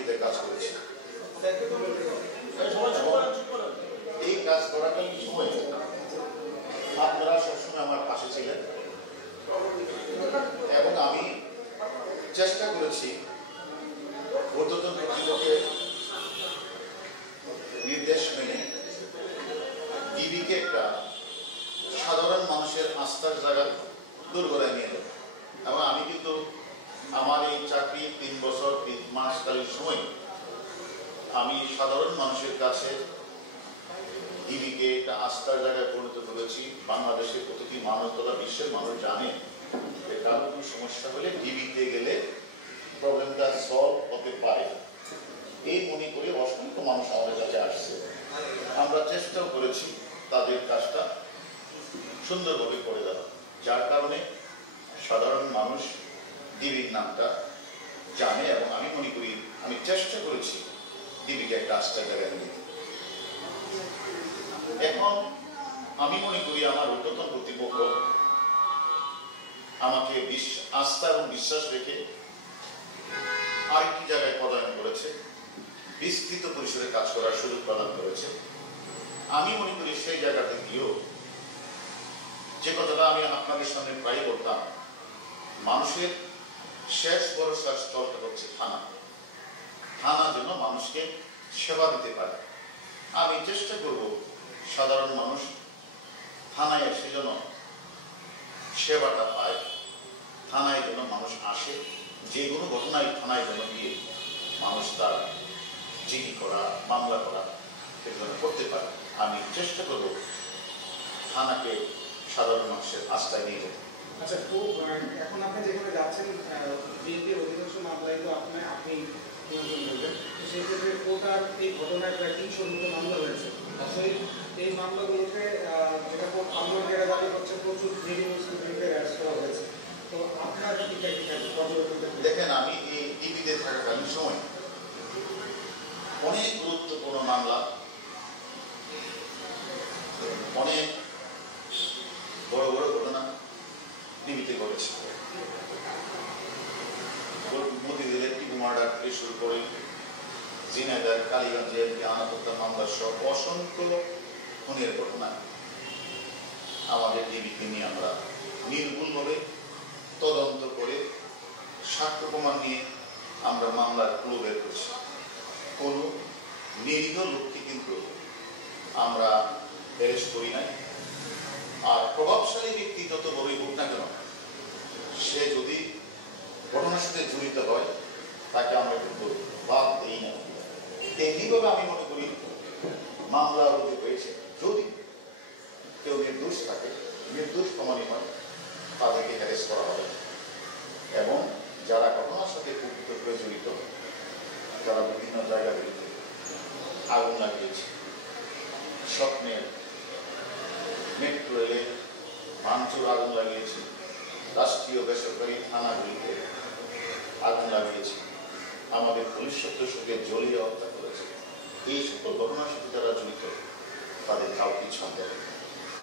ডিবিতে কাজ করেছি। এই কাজ করাকালীন সময়ে আপনারা সবসময় আমার পাশে ছিলেন এবং আমি চেষ্টা করেছি ঊর্ধ্বতন কর্তৃপক্ষের নির্দেশ মেনে ডিবিকে একটা সাধারণ মানুষের আস্থার জায়গা দোরগোড়ায় নিয়ে এলো। এবং আমি কিন্তু আমার এই চাকরি 3 বছর 3 মাসকালীন সময় আমি সাধারণ মানুষের কাছে ডিবিকে একটা আস্থার জায়গায় পরিণত করেছি। বাংলাদেশের প্রতিটি মানুষ তথা বিশ্বের মানুষ জানে যে কারো কোনো সমস্যা হলে ডিবিতে গেলে প্রবলেমটা সলভ হতে পারে, এই মনে করে অসংখ্য মানুষ আমাদের কাছে আসছে। আমরা চেষ্টাও করেছি তাদের কাজটা সুন্দরভাবে করে দেওয়া, যার কারণে সাধারণ মানুষ ডিবির নামটা জানে। এবং আমি মনে করি আমি চেষ্টা করেছি ডিবিকে একটা আস্থার জায়গায় নিতে। এখন আমি মনে করি আমার ঊর্ধ্বতন কর্তৃপক্ষ আমাকে আস্থা এবং বিশ্বাস রেখে আরেকটি জায়গায় পদায়ন করেছে, বিস্তৃত পরিসরে কাজ করার সুযোগ প্রদান করেছে। আমি মনে করি সেই জায়গাতে গিয়েও যে কথাটা আমি আপনাদের সামনে প্রায় বলতাম, মানুষের শেষ ভরসার স্থলটা হচ্ছে থানা। থানা যেন মানুষকে সেবা দিতে পারে। আমি চেষ্টা করব সাধারণ মানুষ থানায় এসে যেন সেবাটা পায়, থানায় যেন মানুষ আসে, যে কোনো ঘটনায় থানায় যেন গিয়ে মানুষ তার জিডি করা, মামলা করা সেগুলো করতে পারে। আমি চেষ্টা করব থানাকে সাধারণ মানুষের আস্থায় নিয়ে যেতে। আচ্ছা, এখন আপনি যেখানে যাচ্ছেন বিএনপির অধিকাংশ মামলায় তো আপনি নিয়ন্ত্রণ করবেন, সেই ক্ষেত্রে কোটার এই ঘটনায় প্রায় 300 মতো মামলা হয়েছে। আসলে এই মামলাগুলোতে যেটা খুব আন্দোলনের দাবি হচ্ছে প্রচুর ভিডিওকে অ্যারেস্ট করা হয়েছে। তো আপনার কি দেখেন, আমি এই টিভিতে থাকাকালীন সময় অনেক গুরুত্বপূর্ণ মামলা, অনেক বড় বড় ঘটনা টিভিতে ঘটেছে। মতিঝিলের টিপু মার্ডার থেকে শুরু করে ঝিনাইদহ, কালীগঞ্জের আনাপত্তা মামলা সহ অসংখ্য খুনের ঘটনা আমাদের টিভিতে নিয়ে আমরা নির্ভুলভাবে তদন্ত করে সাক্ষ্য প্রমাণ নিয়ে আমরা মামলার ক্লু বের করছি। কোনো নিরীহ লোককে কিন্তু আমরা অ্যারেস্ট করি নাই। আর প্রভাবশালী ব্যক্তি যত বড়ই হোক না কেন, সে যদি ঘটনার সাথে জড়িত হয় তাকে আমরা কিন্তু বাদ দিই না। এইভাবে আমি মনে করি মামলা রোধে হয়েছে। যদি কেউ নির্দোষ থাকে, নির্দোষ প্রমাণিত হয়, তাদেরকে অ্যারেস্ট করা হবে। এবং যারা ঘটনার সাথে প্রকৃতভাবে জড়িত, যারা বিভিন্ন জায়গাগুলিতে আগুন লাগিয়েছে, স্বপ্নের মেট্রো রেলে ভাঙচুর আগুন লাগিয়েছে, রাষ্ট্রীয় বেসরকারি থানাগুলিতে আগুন লাগিয়েছে, আমাদের পুলিশ সদস্যকে জ্বলিয়ে হত্যা করেছে, এই সকল ঘটনার সাথে যারা জড়িত তাদের কাউকে ছাড়তে হবে।